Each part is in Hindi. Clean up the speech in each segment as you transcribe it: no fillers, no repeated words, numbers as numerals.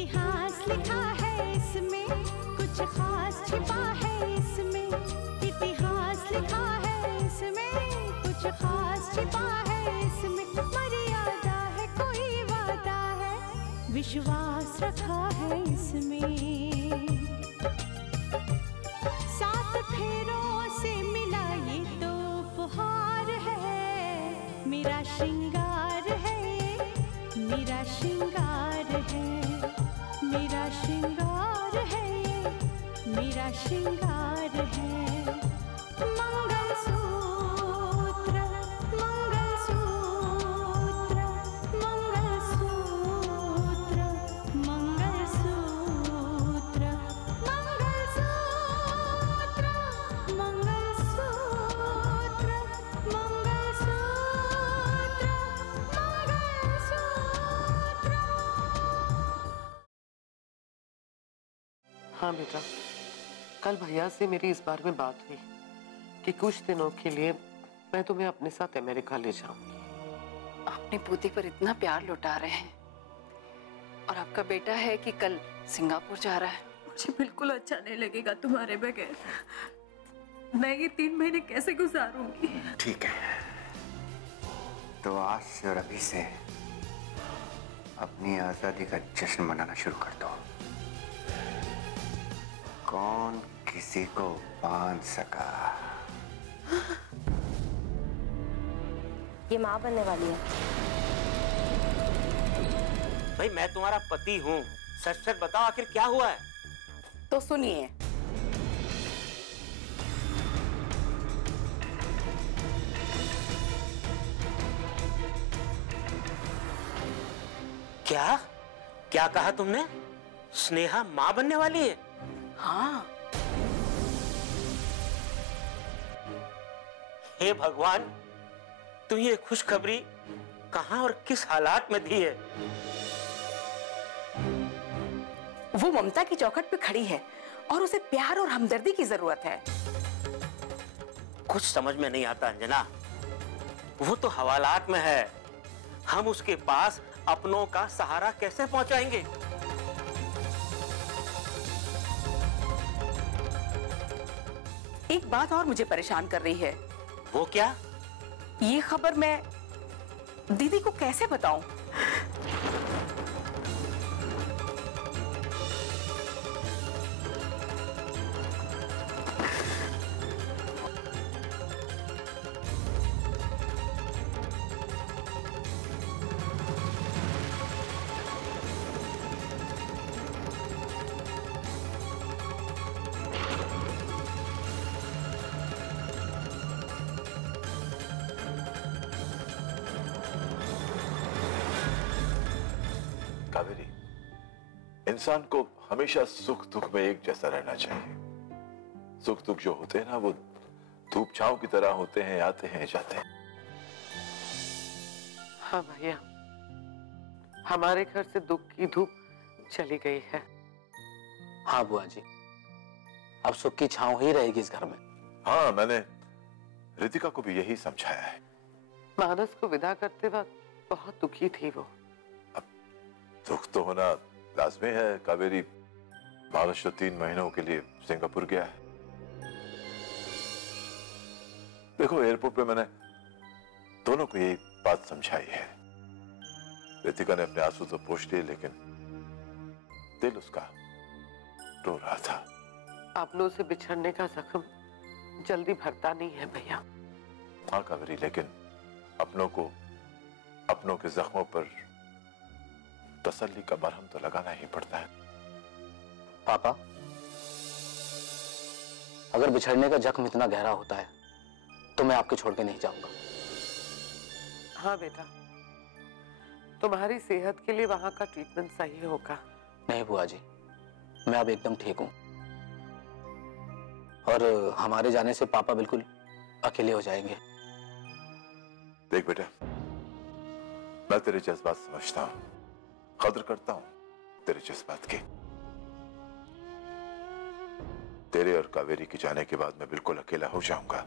इतिहास लिखा है इसमें, कुछ खास छिपा है इसमें। इतिहास लिखा है इसमें, कुछ खास छिपा है इसमें। मर्यादा है कोई वादा है, विश्वास रखा है इसमें। सात फेरों से मिला ये तो उपहार है, मेरा श्रृंगार है, मेरा श्रृंगार है, मेरा श्रृंगार है, मेरा श्रृंगार है। मंगलसूत्र, मंगलसूत्र, मंगलसूत्र, मंगलसूत्र, मंगलसूत्र, मंगलसूत्र, मंगलसूत्र। हाँ बेटा, कल भैया से मेरी इस बारे में बात हुई कि कुछ दिनों के लिए मैं तुम्हें अपने साथ अमेरिका ले जाऊंगी। अपनी पोती पर इतना प्यार लुटा रहे हैं और आपका बेटा है कि कल सिंगापुर जा रहा है। मुझे बिल्कुल अच्छा नहीं लगेगा तुम्हारे बगैर। मैं ये 3 महीने कैसे गुजारूंगी? ठीक है, तो आज से और अभी से अपनी आजादी का जश्न मनाना शुरू कर दो। कौन किसी को बांध सका? ये माँ बनने वाली है। भाई मैं तुम्हारा पति हूँ, सच सच बताओ आखिर क्या हुआ है? तो सुनिए, क्या क्या कहा तुमने? स्नेहा माँ बनने वाली है? हाँ। हे भगवान, तुम ये खुशखबरी कहाँ और किस हालात में दी है? वो ममता की चौखट पे खड़ी है और उसे प्यार और हमदर्दी की जरूरत है। कुछ समझ में नहीं आता अंजना, वो तो हवालात में है, हम उसके पास अपनों का सहारा कैसे पहुंचाएंगे? एक बात और मुझे परेशान कर रही है। वो क्या? ये खबर मैं दीदी को कैसे बताऊं? कावेरी, इंसान को हमेशा सुख दुख में एक जैसा रहना चाहिए। सुख दुख जो होते हैं ना, वो धूप छांव की तरह होते हैं, आते हैं जाते हैं। हाँ भैया, हमारे घर से दुख की धूप चली गई है। हाँ बुआ जी, अब सुख की छांव ही रहेगी इस घर में। हाँ, मैंने रितिका को भी यही समझाया है। मानस को विदा करते वक्त बहुत दुखी थी वो। दुख तो होना लाजमी है कावेरी। मानस तो 3 महीनों के लिए सिंगापुर गया है। देखो, एयरपोर्ट पे मैंने दोनों को यही बात समझाई है। रितिका ने अपने आंसू तो पोंछ लिए, लेकिन दिल उसका रो रहा था। अपनों से बिछड़ने का जख्म जल्दी भरता नहीं है भैया। हाँ कावेरी, लेकिन अपनों को अपनों के जख्मों पर तसल्ली का मरहम तो लगाना ही पड़ता है। पापा, अगर बिछड़ने का जख्म इतना गहरा होता है तो मैं आपको छोड़ के नहीं जाऊंगा। हाँ बेटा, तुम्हारी सेहत के लिए वहां का ट्रीटमेंट सही होगा। नहीं बुआ जी, मैं अब एकदम ठीक हूं और हमारे जाने से पापा बिल्कुल अकेले हो जाएंगे। देख बेटा, मैं तेरे जज्बात समझता हूं, कदर करता हूं तेरे जज्बात की। तेरे और कावेरी के जाने के बाद मैं बिल्कुल अकेला हो जाऊंगा।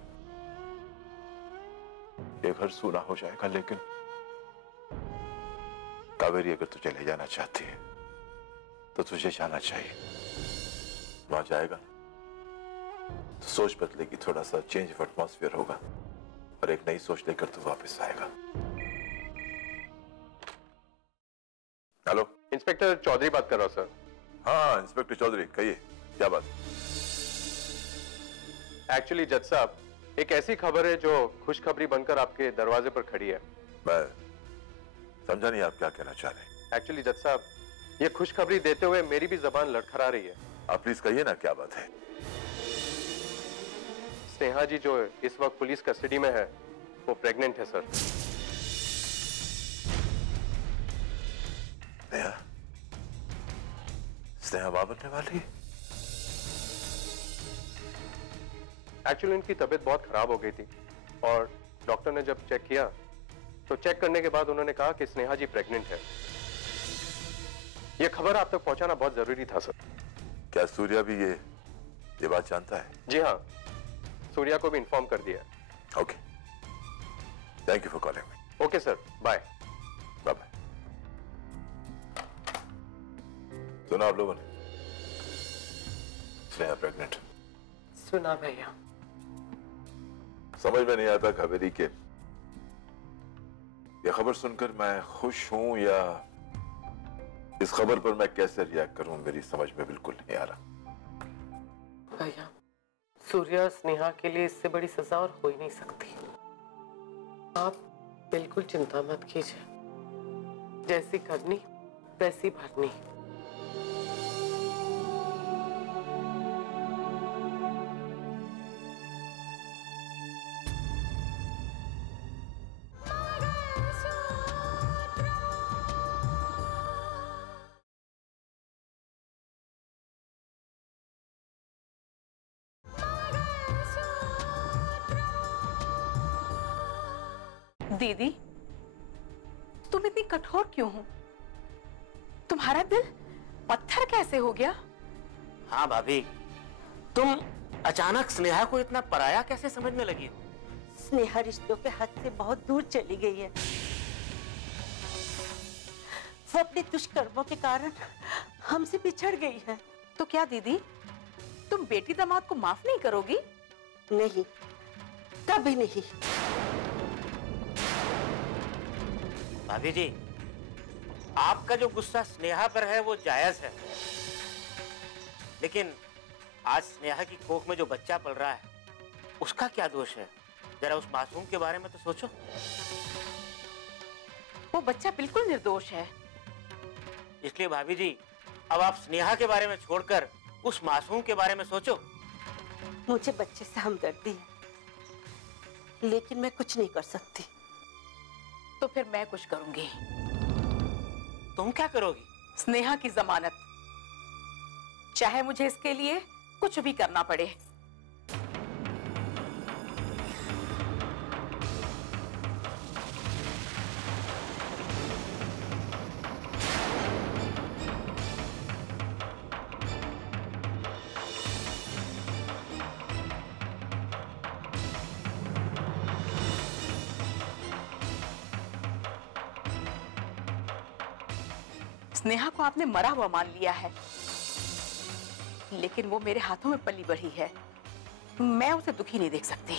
ये घर सूना हो जाएगा, लेकिन कावेरी अगर तू चले जाना चाहती है तो तुझे जाना चाहिए। वहां जाएगा तो सोच बदलेगी, थोड़ा सा चेंज ऑफ एटमॉस्फेयर होगा और एक नई सोच लेकर तू वापस आएगा। हेलो, इंस्पेक्टर चौधरी बात कर रहा हूँ सर। हाँ इंस्पेक्टर चौधरी, कहिए क्या बात। एक्चुअली जज साहब, एक ऐसी खबर है जो खुशखबरी बनकर आपके दरवाजे पर खड़ी है। मैं समझा नहीं आप क्या कहना चाह रहे हैं। एक्चुअली जज साहब, ये खुशखबरी देते हुए मेरी भी जबान लड़खड़ा रही है। आप प्लीज कहिए ना क्या बात है। स्नेहा जी जो इस वक्त पुलिस कस्टडी में है वो प्रेग्नेंट है सर। स्नेहा, स्नेहा मां बनने वाली है? एक्चुअली उनकी तबीयत बहुत खराब हो गई थी और डॉक्टर ने जब चेक किया तो चेक करने के बाद उन्होंने कहा कि स्नेहा जी प्रेग्नेंट है। यह खबर आप तक पहुंचाना बहुत जरूरी था सर। क्या सूर्या भी ये बात जानता है? जी हाँ, सूर्या को भी इन्फॉर्म कर दिया। Okay, thank you for calling me. Okay sir, bye. Bye bye. सुना आप लोगों ने, स्नेहा प्रेग्नेंट। सुना भैया। समझ में नहीं आता खबरी के ये खबर सुनकर मैं खुश हूं या इस खबर पर मैं कैसे रिएक्ट करूं, मेरी समझ में बिल्कुल नहीं आ रहा। भैया, सूर्या स्नेहा के लिए इससे बड़ी सजा और हो ही नहीं सकती। आप बिल्कुल चिंता मत कीजिए, जैसी करनी वैसी भरनी। दीदी, तुम इतनी कठोर क्यों हो? तुम्हारा दिल पत्थर कैसे हो गया? हाँ भाभी, तुम अचानक स्नेहा को इतना पराया कैसे समझने लगी हो? स्नेहा रिश्तों के हद से बहुत दूर चली गई है। वो अपने दुष्कर्मों के कारण हमसे बिछड़ गई है। तो क्या दीदी, तुम बेटी दामाद को माफ नहीं करोगी? नहीं, कभी नहीं। भाभी जी, आपका जो गुस्सा स्नेहा पर है वो जायज है, लेकिन आज स्नेहा की कोख में जो बच्चा पल रहा है उसका क्या दोष है? जरा उस मासूम के बारे में तो सोचो। वो बच्चा बिल्कुल निर्दोष है। इसलिए भाभी जी, अब आप स्नेहा के बारे में छोड़कर उस मासूम के बारे में सोचो। मुझे बच्चे से हमदर्दी है, लेकिन मैं कुछ नहीं कर सकती। तो फिर मैं कुछ करूंगी। तुम क्या करोगी? स्नेहा की जमानत, चाहे मुझे इसके लिए कुछ भी करना पड़े। स्नेहा को आपने मरा हुआ मान लिया है, लेकिन वो मेरे हाथों में पली बढ़ी है। मैं उसे दुखी नहीं देख सकती।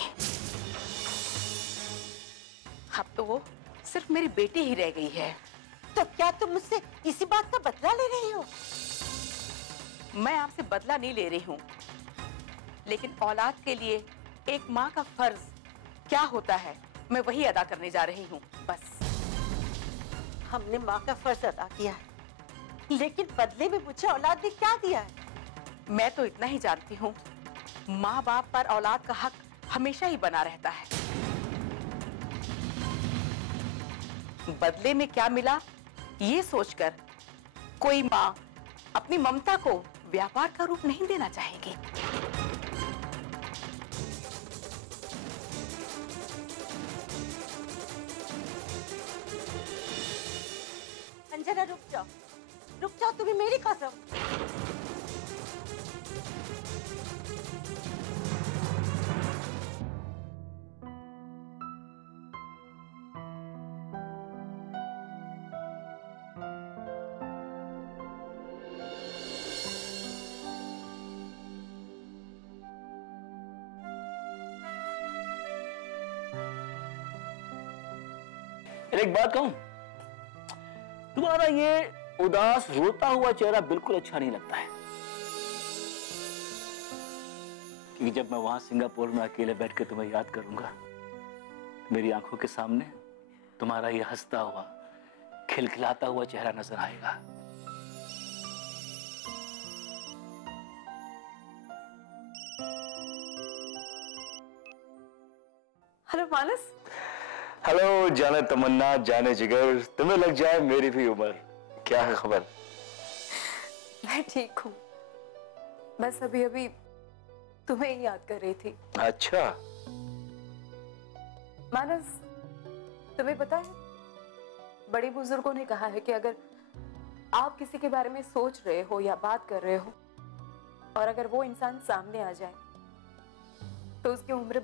अब तो वो सिर्फ मेरी बेटी ही रह गई है। तो क्या तुम मुझसे इसी बात का बदला ले रही हो? मैं आपसे बदला नहीं ले रही हूँ, लेकिन औलाद के लिए एक माँ का फर्ज क्या होता है मैं वही अदा करने जा रही हूँ। बस। हमने माँ का फर्ज अदा किया है, लेकिन बदले में मुझे औलाद ने क्या दिया है? मैं तो इतना ही जानती हूँ, माँ बाप पर औलाद का हक हमेशा ही बना रहता है। बदले में क्या मिला ये सोचकर कोई माँ अपनी ममता को व्यापार का रूप नहीं देना चाहेगी। अंजना रुक जाओ, तुम्हें मेरी कसम। एक बात कहूं, तुम्हारा ये उदास रोता हुआ चेहरा बिल्कुल अच्छा नहीं लगता है। क्योंकि जब मैं वहां सिंगापुर में अकेले बैठ के तुम्हें याद करूंगा, मेरी आंखों के सामने तुम्हारा ये हंसता हुआ, खिलखिलाता हुआ चेहरा नजर आएगा। हेलो मानस। हेलो जाने तमन्ना, जाने जिगर, तुम्हें लग जाए मेरी भी उम्र। क्या है खबर? मैं ठीक हूँ, बस अभी अभी तुम्हें ही याद कर रही थी। अच्छा मानस, तुम्हें पता है, बड़े बुजुर्गों ने कहा है कि अगर आप किसी के बारे में सोच रहे हो या बात कर रहे हो और अगर वो इंसान सामने आ जाए तो उसकी उम्र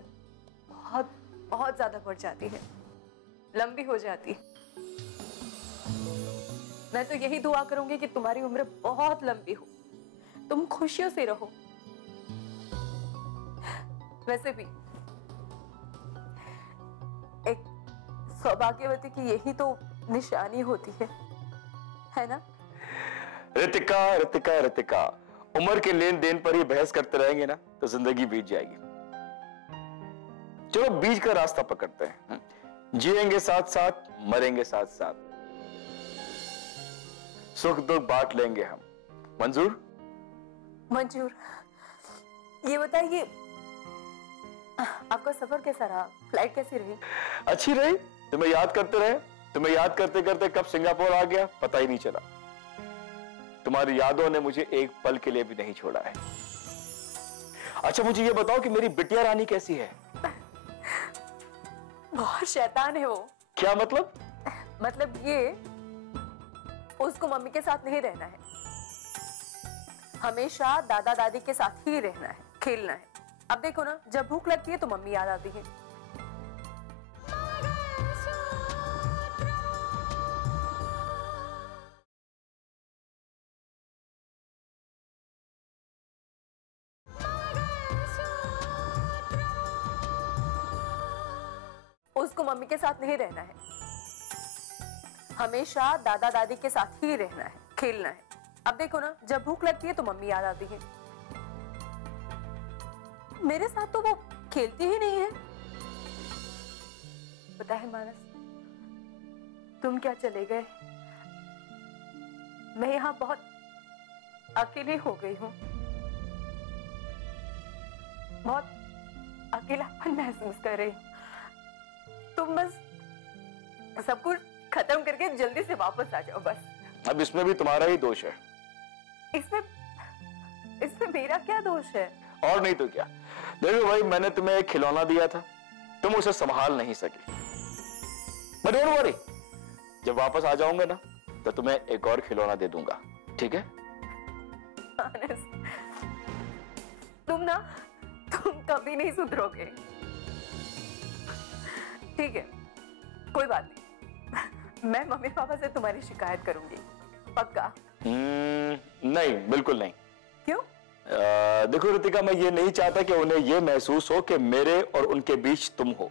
बहुत बहुत ज्यादा बढ़ जाती है, लंबी हो जाती है। मैं तो यही दुआ करूंगी कि तुम्हारी उम्र बहुत लंबी हो, तुम खुशियों से रहो। वैसे भी एक सौभाग्यवती की यही तो निशानी होती है ना? ऋतिका ऋतिका ऋतिका, उम्र के लेन देन पर ही बहस करते रहेंगे ना तो जिंदगी बीत जाएगी। चलो बीच का रास्ता पकड़ते हैं, जिएंगे साथ साथ, मरेंगे साथ साथ, सुख दुख बांट लेंगे हम। मंजूर? मंजूर। ये बताइए, आपका सफर कैसा रहा? फ्लाइट कैसी रही? अच्छी रही। तुम्हें याद करते रहे, तुम्हें याद करते करते कब सिंगापुर आ गया पता ही नहीं चला। तुम्हारी यादों ने मुझे एक पल के लिए भी नहीं छोड़ा है। अच्छा मुझे ये बताओ कि मेरी बिटिया रानी कैसी है? बहुत शैतान है वो। क्या मतलब? मतलब ये, उसको मम्मी के साथ नहीं रहना है, हमेशा दादा दादी के साथ ही रहना है, खेलना है। अब देखो ना, जब भूख लगती है तो मम्मी याद आती है। उसको मम्मी के साथ नहीं रहना है, हमेशा दादा दादी के साथ ही रहना है, खेलना है। अब देखो ना, जब भूख लगती है तो मम्मी याद आती है। मेरे साथ तो वो खेलती ही नहीं है। पता है मानस, तुम क्या चले गए, मैं यहाँ बहुत अकेली हो गई हूँ, बहुत अकेलापन महसूस कर रही हूँ। तुम बस सब कुछ खत्म करके जल्दी से वापस आ जाओ बस। अब इसमें भी तुम्हारा ही दोष है। इसमें मेरा क्या दोष है? और नहीं तो क्या। देखो भाई, मैंने तुम्हें एक खिलौना दिया था, तुम उसे संभाल नहीं सके। बट डोंट वरी, जब वापस आ जाऊंगा ना तो तुम्हें एक और खिलौना दे दूंगा, ठीक है? तुम कभी नहीं सुधरोगे। ठीक है, कोई बात नहीं, मैं मम्मी पापा से तुम्हारी शिकायत करूंगी, पक्का? नहीं, बिल्कुल नहीं। क्यों? देखो ऋतिका, मैं ये नहीं चाहता कि उन्हें ये महसूस हो कि मेरे और उनके बीच तुम हो।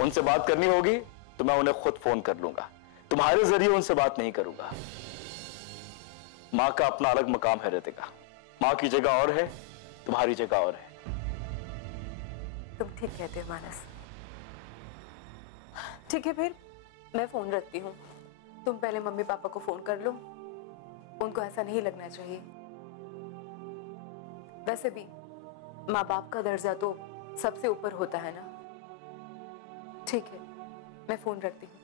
उनसे बात करनी होगी तो मैं उन्हें खुद फोन कर लूंगा, तुम्हारे जरिए उनसे बात नहीं करूंगा। माँ का अपना अलग मकाम है ऋतिका, माँ की जगह और है, तुम्हारी जगह और है। तुम ठीक कहते हो मानस। ठीक है, फिर मैं फोन रखती हूँ, तुम पहले मम्मी पापा को फोन कर लो, उनको ऐसा नहीं लगना चाहिए। वैसे भी माँ बाप का दर्जा तो सबसे ऊपर होता है ना। ठीक है, मैं फोन रखती हूँ,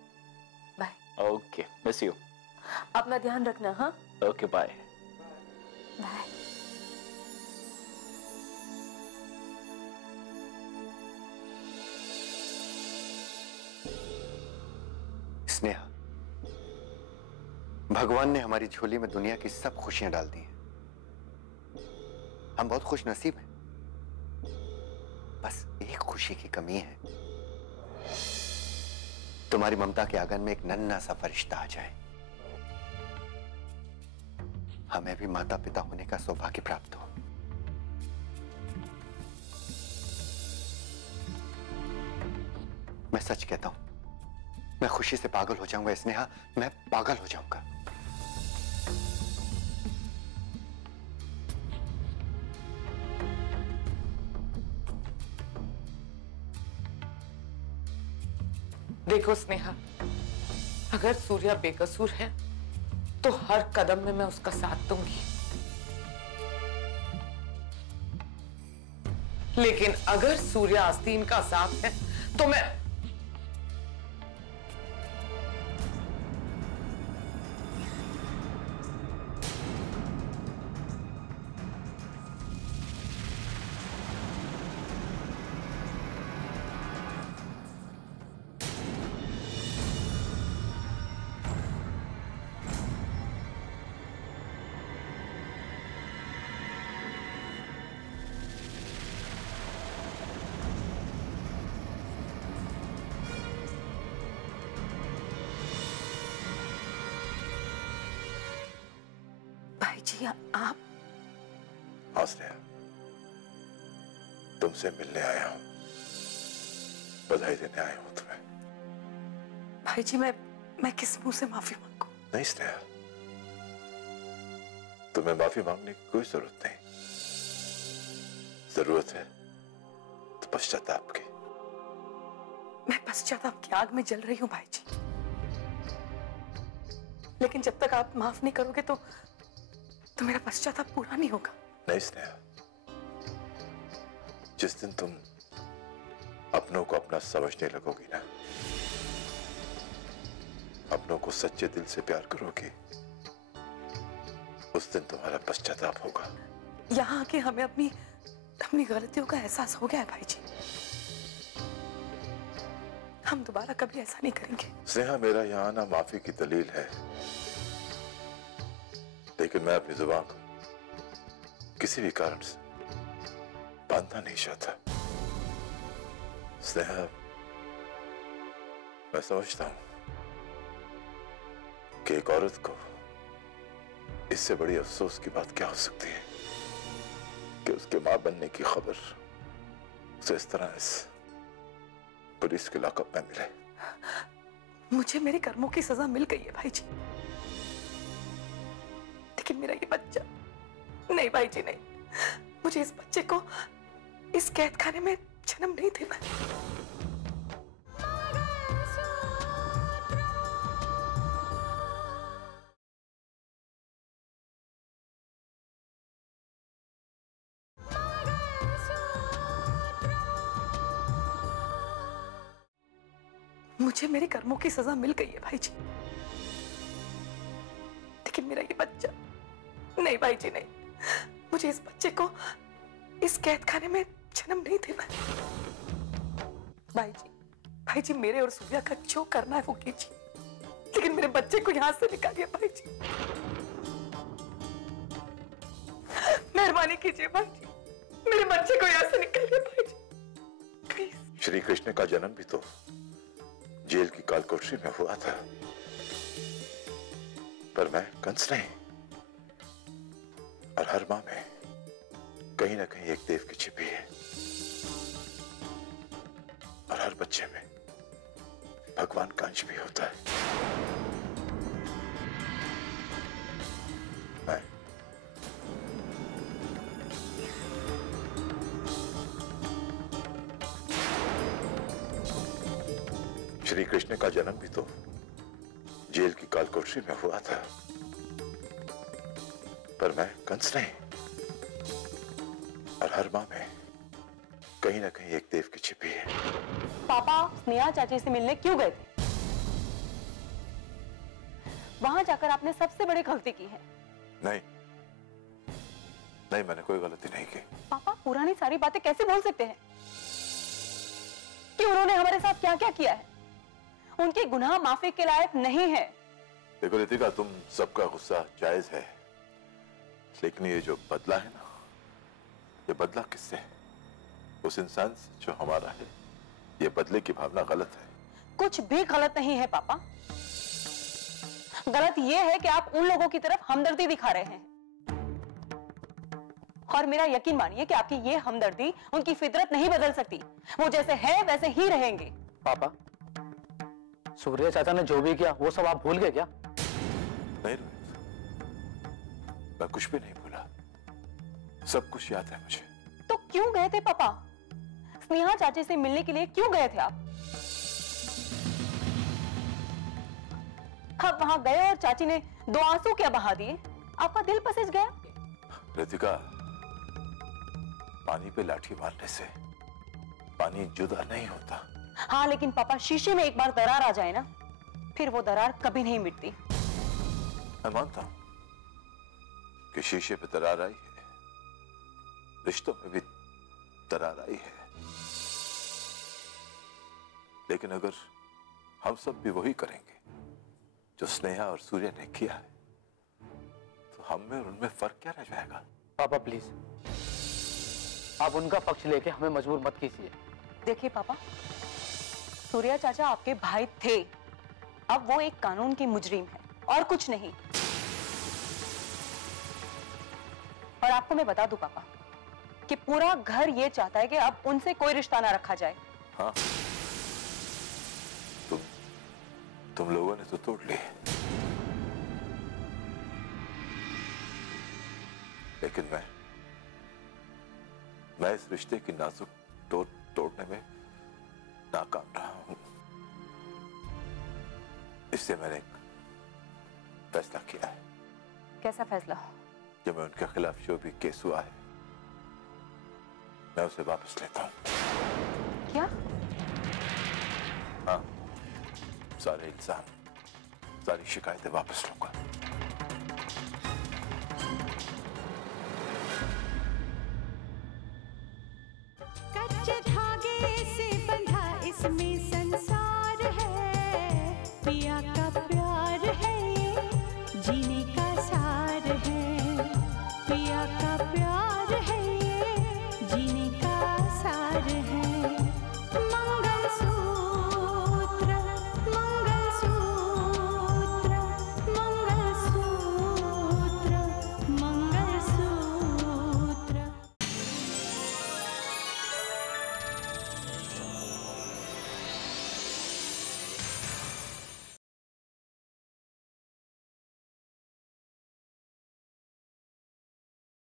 बाय। Okay, miss you. अपना ध्यान रखना। हाँ, ओके, बाय बाय। स्नेहा, भगवान ने हमारी झोली में दुनिया की सब खुशियां डाल दी हैं। हम बहुत खुश नसीब हैं। बस एक खुशी की कमी है, तुम्हारी ममता के आंगन में एक नन्हा सा फरिश्ता आ जाए, हमें भी माता पिता होने का सौभाग्य प्राप्त हो। मैं सच कहता हूं, मैं खुशी से पागल हो जाऊंगा स्नेहा, मैं पागल हो जाऊंगा। देखो स्नेहा, अगर सूर्या बेकसूर है तो हर कदम में मैं उसका साथ दूंगी, लेकिन अगर सूर्या आस्तीन का साथ है तो मैं जी आप? हाँ स्नेहा, तुमसे मिलने आया हूं, बधाई देने आया हूं तुम्हें। भाई जी मैं किस मुंह से माफी मांगू? नहीं स्नेहा, तुम्हें माफी मांगने की कोई जरूरत नहीं। जरूरत है तो पश्चाताप की। मैं पश्चाताप की आग में जल रही हूँ भाई जी, लेकिन जब तक आप माफ नहीं करोगे तो मेरा पश्चाताप पूरा नहीं होगा। नहीं स्नेहा, जिस दिन तुम अपनों को अपना समझने लगोगी ना, अपनों को सच्चे दिल से प्यार करोगी, उस दिन तुम्हारा पश्चाताप होगा। यहाँ आके हमें अपनी गलतियों का एहसास हो गया है भाई जी, हम दोबारा कभी ऐसा नहीं करेंगे। स्नेहा, मेरा यहाँ आना माफी की दलील है, लेकिन मैं अपनी जुबान को किसी भी कारण से बांधना नहीं चाहता। स्नेहा, मैं समझता हूं कि एक औरत को इससे बड़ी अफसोस की बात क्या हो सकती है कि उसके मां बनने की खबर उसे इस तरह इस पुलिस के लॉकअप में मिले। मुझे मेरे कर्मों की सजा मिल गई है भाई जी, लेकिन मेरा ये बच्चा नहीं भाई जी, नहीं। मुझे इस बच्चे को इस कैद खाने में जन्म नहीं देना। मुझे मेरे कर्मों की सजा मिल गई है भाई जी, लेकिन मेरा ये बच्चा नहीं भाई जी, नहीं। मुझे इस बच्चे को इस कैद खाने में जन्म नहीं देना। भाई जी मेरे और सूर्या का जो करना है वो कीजिए, लेकिन मेरे बच्चे को यहां से निकालिए भाई जी, मेहरबानी कीजिए भाई जी, मेरे बच्चे को यहां से निकालिए भाई जी, प्लीज। श्री कृष्ण का जन्म भी तो जेल की कालकोठरी में हुआ था, पर मैं कंस नहीं, और हर मां में कहीं ना कहीं एक देव की छिपी है, और हर बच्चे में भगवान का अंश भी होता है। मैं श्री कृष्ण का जन्म भी तो जेल की कालकोठरी में हुआ था, पर मैं कंस नहीं, और हर मां में कहीं ना कहीं एक देव की छिपी है। पापा स्नेहा चाची से मिलने क्यों गए थे? वहां जाकर आपने सबसे बड़ी गलती की है। नहीं, मैंने कोई गलती नहीं की। पापा पुरानी सारी बातें कैसे बोल सकते हैं कि उन्होंने हमारे साथ क्या क्या किया है? उनके गुनाह माफी के लायक नहीं है। देखो रितिका, तुम सबका गुस्सा जायज है, लेकिन ये जो बदला है ना, ये बदला किससे है? उस इंसान से जो हमारा है। ये बदले की भावना गलत है। कुछ भी गलत नहीं है पापा, गलत ये है कि आप उन लोगों की तरफ हमदर्दी दिखा रहे हैं, और मेरा यकीन मानिए कि आपकी ये हमदर्दी उनकी फितरत नहीं बदल सकती। वो जैसे है वैसे ही रहेंगे। पापा, सूर्य चाचा ने जो भी किया वो सब आप भूल गए क्या? नहीं रोहित, मैं कुछ भी नहीं भूला, सब कुछ याद है मुझे। तो क्यों गए थे पापा? स्नेहा चाची से मिलने के लिए क्यों गए थे आप? वहां गए और चाची ने 2 आंसू क्या बहा दिए? आपका दिल पसिज गया? रितिका, पानी पे लाठी मारने से पानी जुदा नहीं होता। हाँ, लेकिन पापा शीशे में एक बार दरार आ जाए ना, फिर वो दरार कभी नहीं मिटती। मैं मानता हूं कि शीशे पे दरार आई है, रिश्तों में भी दरार आई है, लेकिन अगर हम सब भी वही करेंगे जो स्नेहा और सूर्य ने किया है, तो हम में और उनमें फर्क क्या रह जाएगा? पापा प्लीज, आप उनका पक्ष लेके हमें मजबूर मत कीजिए। देखिए पापा, सूर्या चाचा आपके भाई थे, अब वो एक कानून की मुजरिम है और कुछ नहीं। और आपको मैं बता दूं पापा कि पूरा घर ये चाहता है कि अब उनसे कोई रिश्ता ना रखा जाए। हाँ, तुम लोगों ने तो तोड़ ली, लेकिन मैं इस रिश्ते की नाजुक डोर तोड़ने में नाकाम रहा हूं। इससे मैंने एक फैसला किया है। कैसा फैसला? कि मैं उनके खिलाफ जो भी केस हुआ है, मैं उसे वापस लेता हूं। क्या? हाँ, सारे इल्जाम, सारी शिकायतें वापस लूंगा। कच्चे धागे से बंधा इसमें संसार है, पिया का